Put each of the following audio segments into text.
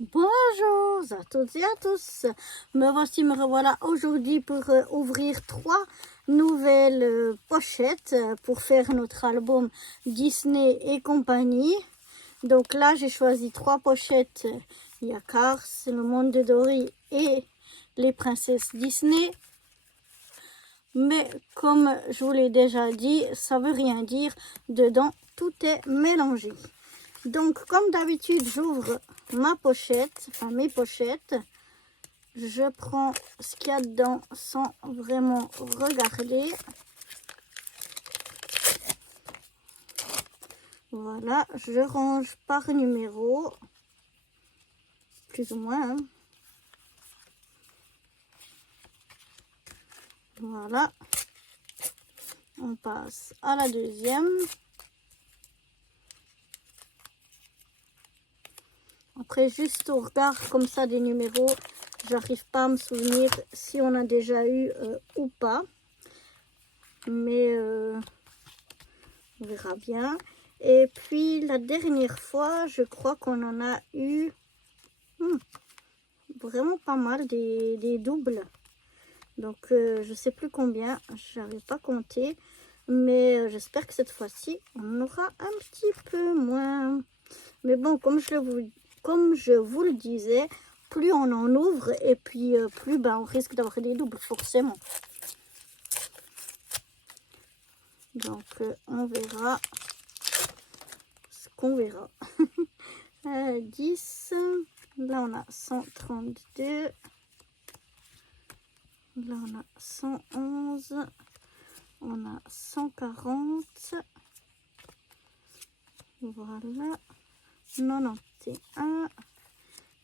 Bonjour à toutes et à tous. Me revoilà aujourd'hui pour ouvrir 3 nouvelles pochettes pour faire notre album Disney et compagnie. Donc là, j'ai choisi 3 pochettes. Il y a Cars, Le Monde de Dory et les princesses Disney. Mais comme je vous l'ai déjà dit, ça veut rien dire. Dedans, tout est mélangé. Donc, comme d'habitude, j'ouvre ma pochette, enfin mes pochettes. Je prends ce qu'il y a dedans sans vraiment regarder. Voilà, je range par numéro, plus ou moins. Voilà. On passe à la deuxième. Après, juste au regard comme ça des numéros, j'arrive pas à me souvenir si on a déjà eu ou pas. Mais on verra bien. Et puis la dernière fois, je crois qu'on en a eu vraiment pas mal des doubles. Donc je sais plus combien, je n'avais pas compté. Mais j'espère que cette fois-ci, on aura un petit peu moins. Mais bon, comme je vous le disais, plus on en ouvre et puis plus on risque d'avoir des doubles, forcément. Donc on verra ce qu'on verra. 10, là on a 132, là on a 111, on a 140, voilà, 91,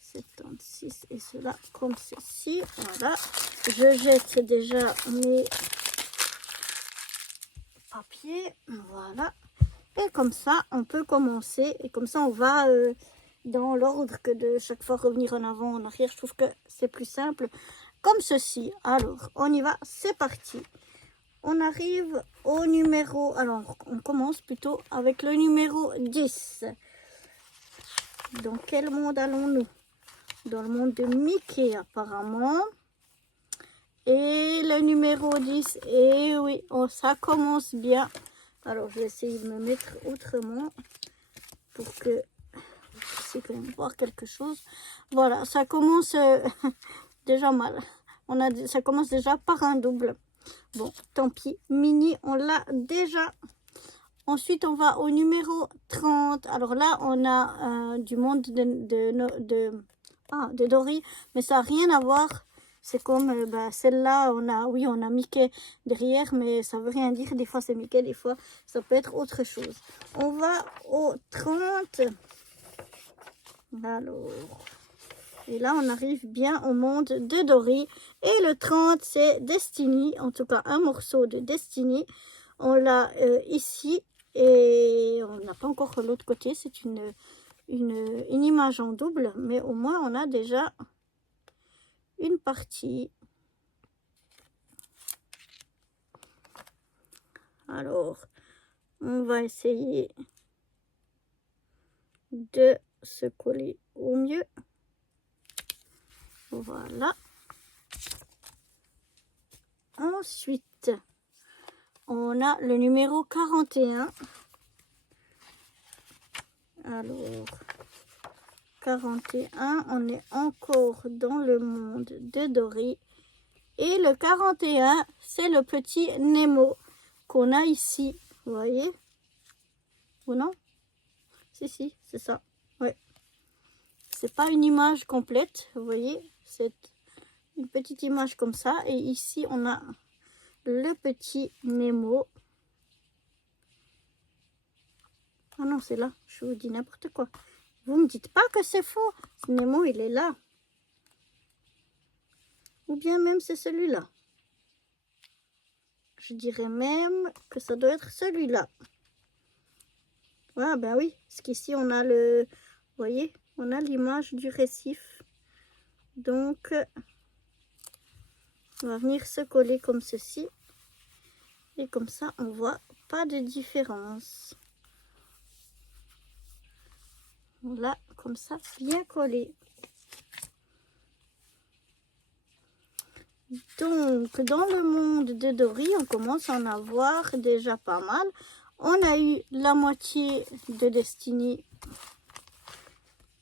76 et cela comme ceci. Voilà, je jette déjà mes papiers, voilà, et comme ça on peut commencer et comme ça on va dans l'ordre que de chaque fois revenir en avant en arrière. Je trouve que c'est plus simple comme ceci. Alors on y va, c'est parti. On arrive au numéro, alors on commence plutôt avec le numéro 10. Dans quel monde allons-nous? Dans le monde de Mickey apparemment. Et le numéro 10, et oui, oh, ça commence bien. Alors je vais essayer de me mettre autrement pour que je puisse quand même voir quelque chose. Voilà, ça commence déjà mal. Ça commence déjà par un double. Bon, tant pis. Mini, on l'a déjà. Ensuite, on va au numéro 30. Alors là, on a du monde de Dory, mais ça n'a rien à voir. C'est comme celle-là, on a Mickey derrière, mais ça veut rien dire. Des fois, c'est Mickey, des fois, ça peut être autre chose. On va au 30. Alors, et là, on arrive bien au monde de Dory. Et le 30, c'est Destiny, en tout cas un morceau de Destiny. On l'a ici et on n'a pas encore l'autre côté. C'est une image en double, mais au moins on a déjà une partie. Alors, on va essayer de se coller au mieux. Voilà. Ensuite, on a le numéro 41. Alors, 41, on est encore dans le monde de Dory. Et le 41, c'est le petit Nemo qu'on a ici. Vous voyez? Ou non? Si, c'est ça. Ouais. C'est pas une image complète, vous voyez? C'est une petite image comme ça. Et ici, on a le petit Nemo. Ah non, c'est là. Je vous dis n'importe quoi. Vous me dites pas que c'est faux. Ce Nemo, il est là. Ou bien même c'est celui-là. Je dirais même que ça doit être celui-là. Ah ben oui, parce qu'ici on a le... Vous voyez, on a l'image du récif. Donc, on va venir se coller comme ceci. Et comme ça, on voit pas de différence. Voilà, comme ça, bien collé. Donc, dans le monde de Dory, on commence à en avoir déjà pas mal. On a eu la moitié de Destiny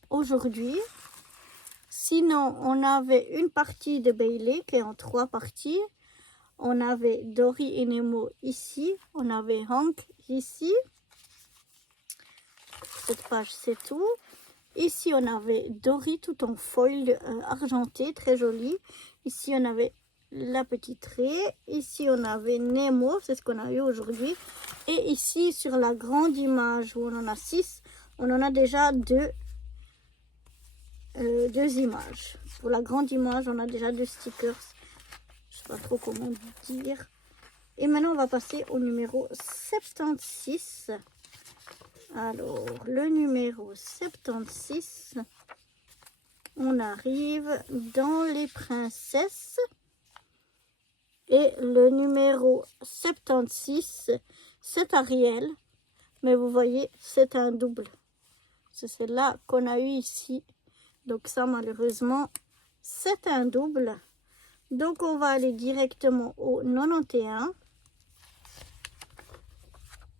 aujourd'hui. Sinon, on avait une partie de Bailey qui est en 3 parties. On avait Dory et Nemo ici. On avait Hank ici. Cette page, c'est tout. Ici, on avait Dory tout en foil argenté, très joli. Ici, on avait la petite raie. Ici, on avait Nemo, c'est ce qu'on a eu aujourd'hui. Et ici, sur la grande image où on en a 6, on en a déjà deux images. Pour la grande image, on a déjà 2 stickers. Je sais pas trop comment dire. Et maintenant, on va passer au numéro 76. Alors, le numéro 76, on arrive dans les princesses. Et le numéro 76, c'est Ariel. Mais vous voyez, c'est un double. C'est celle-là qu'on a eu ici. Donc ça, malheureusement, c'est un double. Donc, on va aller directement au 91.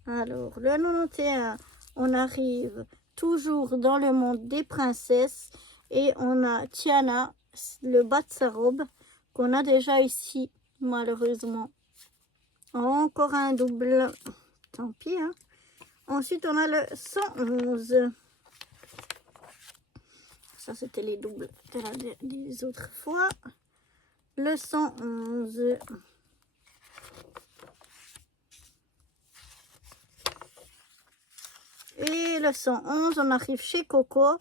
Alors, le 91, on arrive toujours dans le monde des princesses. Et on a Tiana, le bas de sa robe, qu'on a déjà ici, malheureusement. Encore un double. Tant pis, hein. Ensuite, on a le 111. Ça, c'était les doubles des autres fois. Le 111. Et le 111, on arrive chez Coco.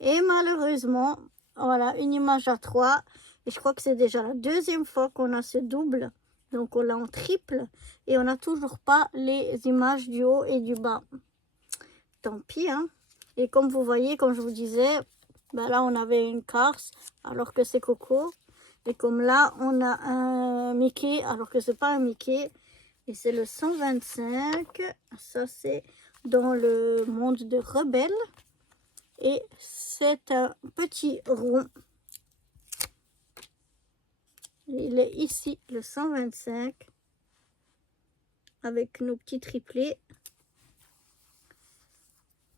Et malheureusement, voilà, une image à 3. Et je crois que c'est déjà la 2e fois qu'on a ce double. Donc, on l'a en triple. Et on n'a toujours pas les images du haut et du bas. Tant pis, hein. Et comme vous voyez, comme je vous disais, ben là, on avait une Cars, alors que c'est Coco. Et comme là, on a un Mickey, alors que c'est pas un Mickey. Et c'est le 125. Ça, c'est dans le monde de Rebelle. Et c'est un petit rond. Il est ici, le 125. Avec nos petits triplés.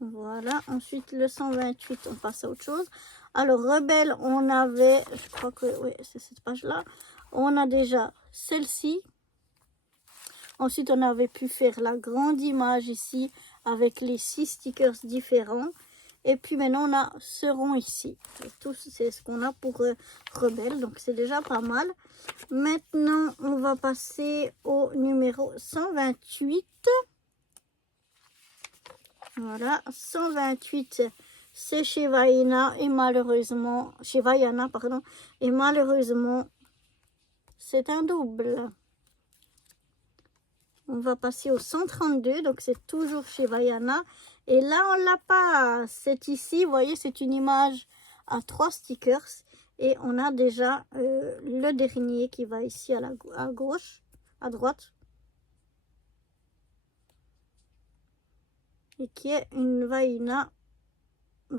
Voilà. Ensuite, le 128, on passe à autre chose. Alors, Rebelle, on avait, je crois que, oui, c'est cette page-là. On a déjà celle-ci. Ensuite, on avait pu faire la grande image ici avec les 6 stickers différents. Et puis maintenant, on a ce rond ici. Tout, c'est ce qu'on a pour Rebelle. Donc, c'est déjà pas mal. Maintenant, on va passer au numéro 128. Voilà, 128, c'est chez Vaiana et malheureusement, c'est un double. On va passer au 132, donc c'est toujours chez Vaiana. Et là, on l'a pas. C'est ici, vous voyez, c'est une image à 3 stickers. Et on a déjà le dernier qui va ici à gauche, à droite. Et qui est une Vaiana, oh,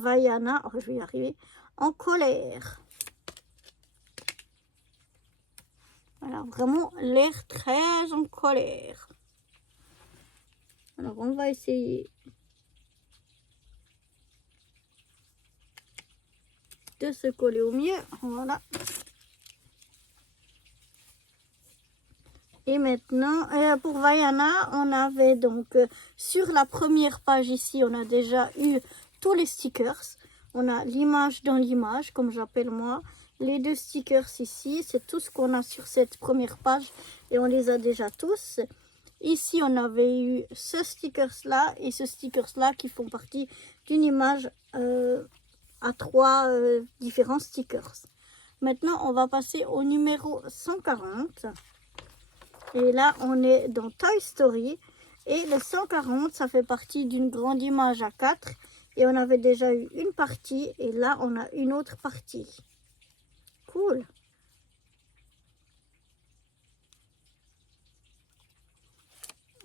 je vais y arriver, en colère. Voilà, vraiment l'air très en colère. Alors, on va essayer de se coller au mieux. Voilà. Et maintenant, pour Vaiana, on avait donc sur la première page ici, on a déjà eu tous les stickers. On a l'image dans l'image, comme j'appelle moi. Les 2 stickers ici, c'est tout ce qu'on a sur cette première page et on les a déjà tous. Ici, on avait eu ce stickers-là et ce stickers-là qui font partie d'une image à 3 différents stickers. Maintenant, on va passer au numéro 140. Et là, on est dans Toy Story. Et le 140, ça fait partie d'une grande image à 4. Et on avait déjà eu une partie. Et là, on a une autre partie. Cool.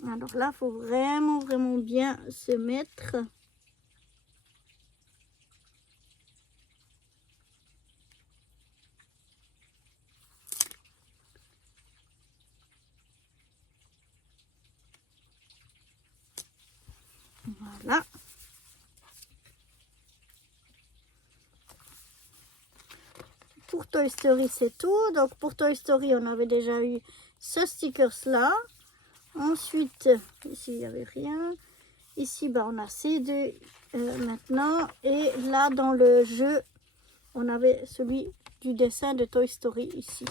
Alors là, il faut vraiment bien se mettre. Voilà. Pour Toy Story, c'est tout. Donc pour Toy Story, on avait déjà eu ce stickers-là. Ensuite, ici, il n'y avait rien. Ici, bah, on a ces deux maintenant. Et là, dans le jeu, on avait celui du dessin de Toy Story ici.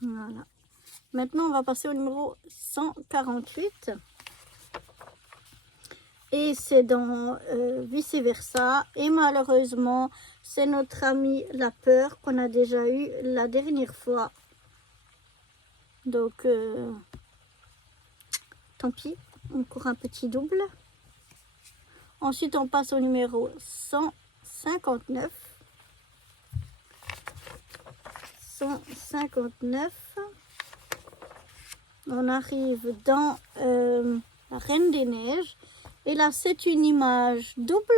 Voilà. Maintenant, on va passer au numéro 148. Et c'est dans Vice Versa. Et malheureusement, c'est notre ami La Peur qu'on a déjà eu la dernière fois. Donc, tant pis. Encore un petit double. Ensuite, on passe au numéro 159. 159. On arrive dans la Reine des Neiges. Et là, c'est une image double.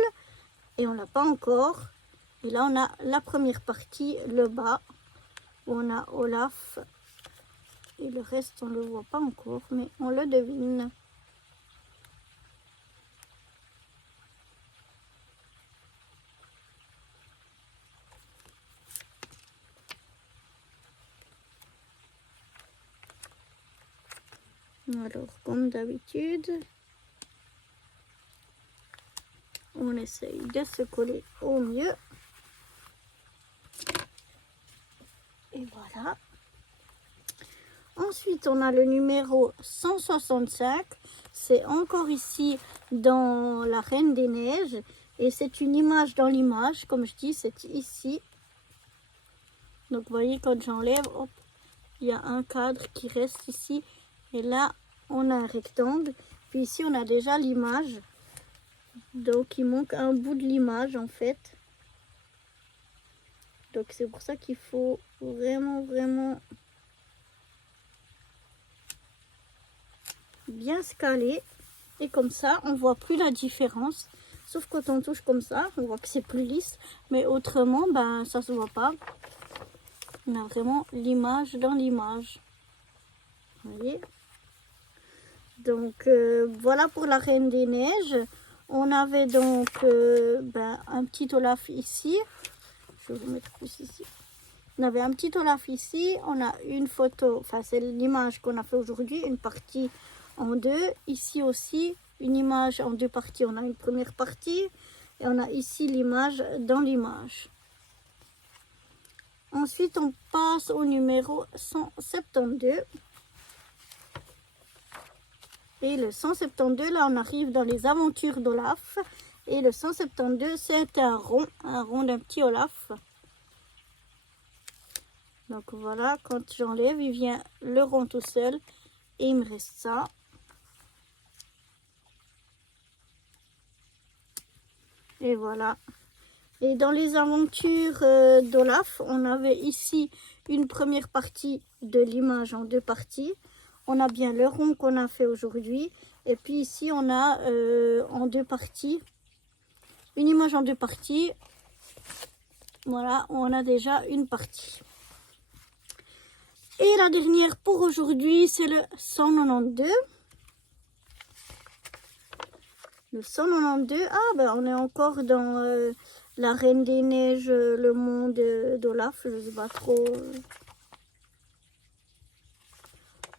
Et on l'a pas encore. Et là, on a la première partie, le bas. Où on a Olaf. Et le reste, on ne le voit pas encore. Mais on le devine. Alors, comme d'habitude, on essaye de se coller au mieux. Et voilà. Ensuite, on a le numéro 165. C'est encore ici dans la Reine des Neiges. Et c'est une image dans l'image. Comme je dis, c'est ici. Donc, vous voyez, quand j'enlève, hop, il y a un cadre qui reste ici. Et là, on a un rectangle. Puis ici, on a déjà l'image. Donc, il manque un bout de l'image, en fait. Donc, c'est pour ça qu'il faut vraiment bien se caler. Et comme ça, on voit plus la différence. Sauf quand on touche comme ça, on voit que c'est plus lisse. Mais autrement, ben, ça se voit pas. On a vraiment l'image dans l'image. Vous voyez? Donc, voilà pour la Reine des Neiges. On avait donc un petit Olaf ici. Je vais vous mettre plus ici. On avait un petit Olaf ici. On a une photo, enfin c'est l'image qu'on a fait aujourd'hui, une partie en deux. Ici aussi, une image en deux parties. On a une première partie et on a ici l'image dans l'image. Ensuite, on passe au numéro 172. Et le 172, là, on arrive dans les aventures d'Olaf. Et le 172, c'est un rond d'un petit Olaf. Donc voilà, quand j'enlève, il vient le rond tout seul. Et il me reste ça. Et voilà. Et dans les aventures d'Olaf, on avait ici une première partie de l'image en deux parties. On a bien le rond qu'on a fait aujourd'hui. Et puis ici, on a en deux parties, une image en deux parties. Voilà, on a déjà une partie. Et la dernière pour aujourd'hui, c'est le 192. Le 192, ah ben on est encore dans la Reine des Neiges, le monde d'Olaf, je ne sais pas trop.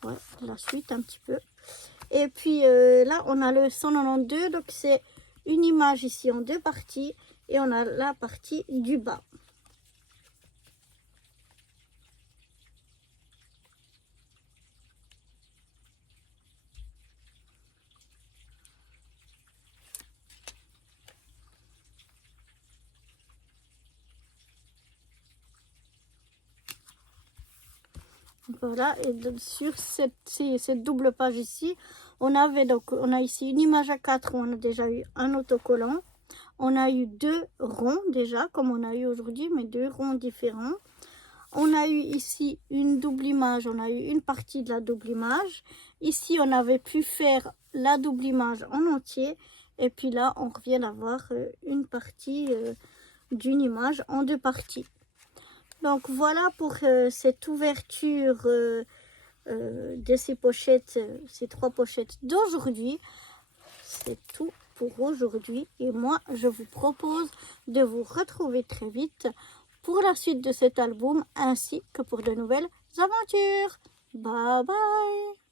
Ouais, la suite un petit peu. Et puis là, on a le 192, donc c'est une image ici en deux parties. Et on a la partie du bas. Voilà, et donc, sur cette double page ici, on a ici une image à 4 où on a déjà eu un autocollant. On a eu deux ronds déjà, comme on a eu aujourd'hui, mais deux ronds différents. On a eu ici une double image, on a eu une partie de la double image. Ici, on avait pu faire la double image en entier. Et puis là, on revient d'avoir une partie d'une image en deux parties. Donc voilà pour cette ouverture de ces pochettes, ces 3 pochettes d'aujourd'hui. C'est tout pour aujourd'hui et moi je vous propose de vous retrouver très vite pour la suite de cet album ainsi que pour de nouvelles aventures. Bye bye.